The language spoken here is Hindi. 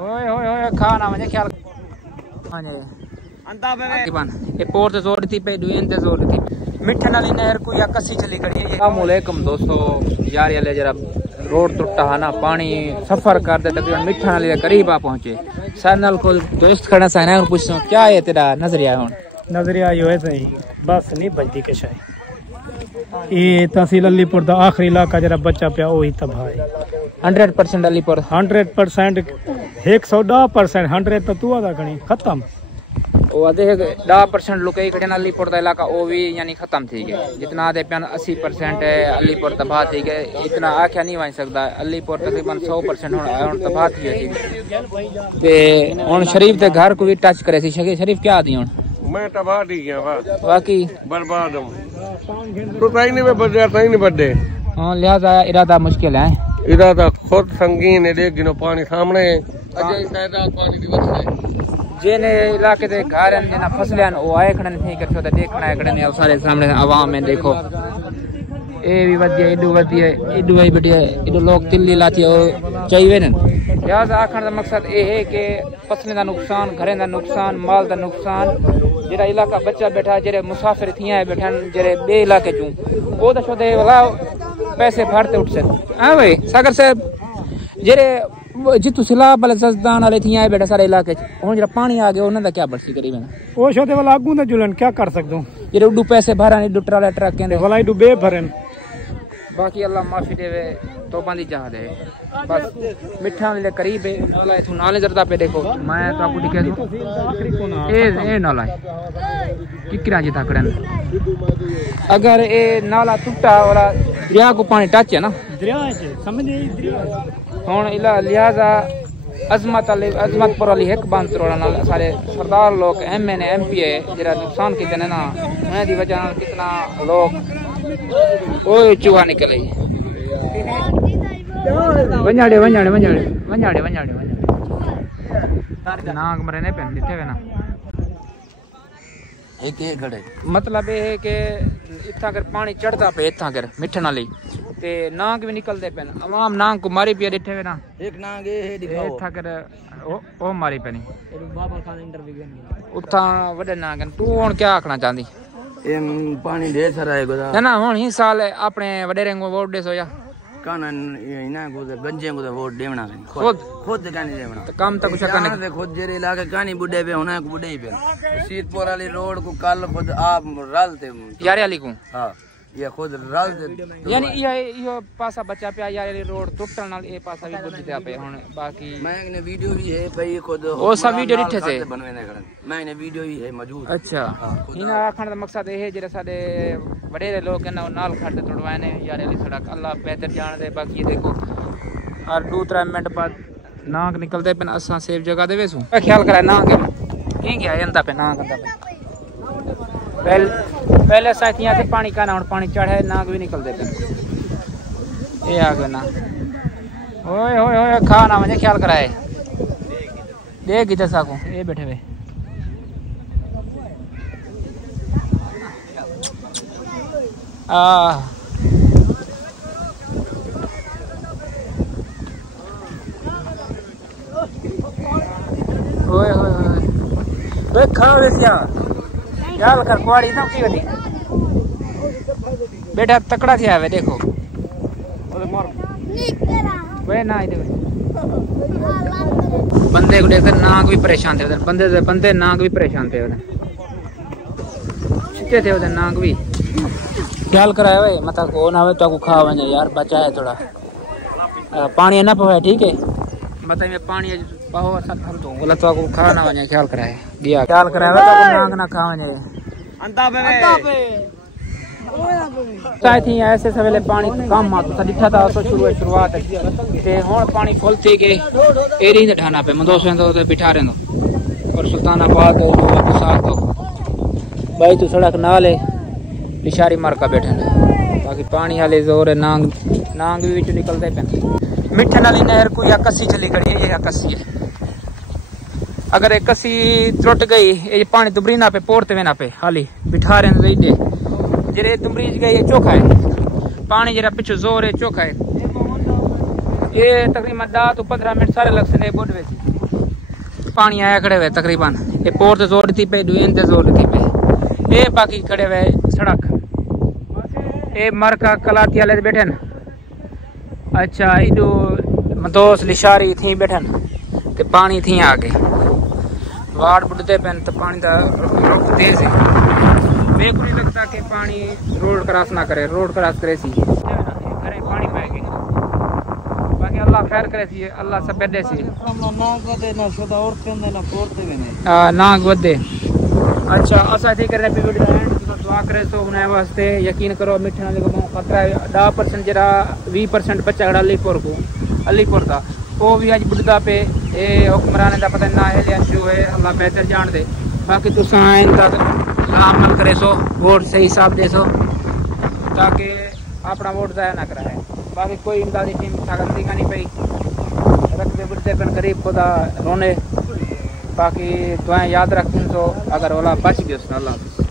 ओए ओए ओए खाना वने ख्याल हां जी अंता पे ये पोर ते जोड़ थी पे दुएन ते जोड़ थी मिठन वाली नहर को या कसी चली करी है। अस्सलाम वालेकुम दोस्तों, यार ये जरा रोड टूटा है ना, पानी सफर कर दे तकरीबन मिठन वाली करीब आ पहुंचे। सैनल को दोस्त खड़ा सैनल पूछो क्या है तेरा नजरिया? हुन नजरिया यो है सही बस नहीं बजदी के शायद ये तहसील अलीपुर दा आखिरी इलाका जरा बच्चा पिया वही तबाह है। 100% अलीपुर 100% 110% 100 तो तू आदा गणी खत्म। वो आधे 10% लोग खड़े अलीपुर का इलाका वो भी यानी खत्म थी गए। जितना आधे प्यान 80% है अलीपुर तबाह थी गए। इतना आख्या नहीं वन सकता अलीपुर तकरीबन 100% तबाह थी हूँ। शरीफ के घर को भी टच करे थी। शरीफ क्या आदि हूँ मैं तबाह थी गया बाकी बर्बाद हूँ तो कहीं नहीं बदले कहीं नहीं बदले। हाँ लिहाजा इरादा मुश्किल है। इरादा खुद संगीन है देख गिनो पानी सामने जेने इलाके दे घर हैं जना फसलें वो आए खड़े नहीं कर सकते देखना है खड़े ने सारे सामने आवाम में देखो ये भी वधिया इडू वधिया इडू भाई बढ़िया इडू लोग तिल्ली लाती हो चाहिए न। लिहाजा आखण का मकसद ये है कि फसलें का नुकसान घरें का नुकसान माल का नुकसान जेड़ा इलाका बच्चा बैठा जेरे मुसाफिर थिया बैठन जेरे बे इलाके चूं वो तो छोदे वाला पैसे भरते उठ से। हां भाई सागर साहब जेरे जितू सिला बल जजदान वाले थिया बैठा सारे इलाके हुन जरा पानी आ गया उन्हां दा क्या बरसी करी मैं ओ छोदे वाला आगू ना जुलन क्या कर सकदो जेरे उडू पैसे भरन इडू ट्राले ट्रक के वाला इडू बे भरन बाकी अल्लाह माफी देवे तौबा दी चाह दे बस मिठा वाले करीब है नाला इथु नाले जरदा पे देखो मैं तो आपको दिखा दूं ए नाला किकरा जी थाकड़न अगर ए नाला टूटा वाला दरिया को पानी टच है ना दरिया है समझ नहीं दरिया हुन इला लिहाजा अजमतपुर वाली एक बांध तोड़ा नाल सारे सरदार लोग एमएन एमपी जरा नुकसान किते ने ना मैं दी वजह नाल कितना लोग ओए चूहा निकले वंजाड़े वंजाड़े वंजाड़े वंजाड़े वंजाड़े वंजाड़े नाग मरे ने पेन दिथे वे ना एक खड़े मतलब ये है कि इतना कर पानी चढ़ता पे इतना कर मिठन वाली ते नाग भी निकलते पेन आवाम नाग को मारी पिया दिथे वे ना एक नाग है दिखाओ इतना कर ओ मारी पेनी बाबा खान इंटरव्यू उठा वडे नाग तू हुन क्या आखना चाहंदी पानी ढेर सारा है गोदा है ना हुन ही साल अपने वडेरे को वोट दे सोया कानन इना को गंजे को वोट देवना खुद कानी देवना तो काम तक कुछ करने से खुद जेरे इलाके कानी बुड्ढे पे होना को बुड्ढे ही पे सीतपुर वाली रोड को कल खुद आप रलते यारे वाली को हां ये खुद रलते यानी ये पासा बच्चा पे यार रोड टूटन नाल ए पासा भी बुझते पे हुन बाकी मैं ने वीडियो भी है भाई खुद ओ सब वीडियो दिखे से बनवेने करन मैं ने वीडियो ही है मौजूद। अच्छा इना आखण दा मकसद है जेरे साडे बड़े लोग ना नाल खड़ते तोड़वाने यार वाली सड़क अल्लाह बेहतर जान दे। बाकी देखो और 2-3 मिनट बाद नाग निकलते पे असा सेफ जगह दे वेसू ख्याल करा नाग की गया अंदा पे नाग अंदा पे पहले साथियां से पानी का ना पानी चढ़े नाग भी निकलते पे ये आ गए ना ओए ओए ओए खाना मुझे ख्याल कराए देख इधर साको ये बैठे हुए ओए ओए ओए खा वैसिया ख्याल कर कुआड़ी ना उसी वधी बेटा तकड़ा थिया है देखो वे ना इधर बंदे को देखकर नाग भी परेशान थे उधर बंदे नाग भी परेशान थे उधर छिटे थे उधर नाग भी ख्याल कराया भाई मतलब को ना तो खा वने यार बचा है थोड़ा पानी ना पवे ठीक है बताइए पानी पाहो सब थल दो बोला तो खा ना वने ख्याल कराए दिया ख्याल कराया तो नाग ना खा वने अंता पे थी ऐसे सवेले पानी कम आता दिखा था तो शुरुआत ते हुन पानी फुल थी के एरी ने ढाना पे मंदोस वेंदो ते बिठा रहंदो और सुल्तानाबाद साथ तो भाई तू सड़क नाले इशारी मार का बैठे ने बाकी पानी वाले जोर है नांग भी विच निकलते पे मिठन वाली नहर को या कसी चली खड़ी है या कसी है अगर एक कसी त्रुट गई ये पानी दुबरीना पे पोरते वेना पे हाली बिठा रहे दे जरे दुबरीज गई ये चोखा है पानी जरा पिछू जोर है चोखा है ये तकरीबन 10 to 15 मिनट सारे लग से बोट वे पानी आया खड़े हुए तकरीबन ये पोर से जोड़ दी पे दुएन से जोड़ दी पे ये बाकी खड़े हुए सड़क ये मर का कलाती वाले बैठे न अच्छा इडू दोस्त लिशारी थी बैठन ते पानी थी आगे वार्ड बुढ़ते पेन तो पानी का तेज है मेरे को नहीं लगता कि पानी रोड क्रॉस ना करे रोड क्रॉस करे सी घरे पानी पाएगी बाकी अल्लाह खैर करे सी अल्लाह सब दे सी ना गदे अच्छा असा थी करने पे वीडियो एंड दुआ करे सो बनाए वास्ते यकीन करो मिठन वाले को खतरा 10% जरा 20% बच्चा खड़ा अलीपुर था वो भी अज बुढ़दा पे ये हुक्मरान का पता ना है या शुरू है अल्लाह बेहतर जान दे बाकी तुम अमल करे सो वोट सही हिसाब दे सो ताकि अपना वोट ज़ाया ना कराए बाकी कोई इमदादी टीम गलती का नहीं पई रखते बुढ़ते पर गरीब खुदा रोने बाकी दुआएं याद रखें तो अगर ओला बच गए अल्लाह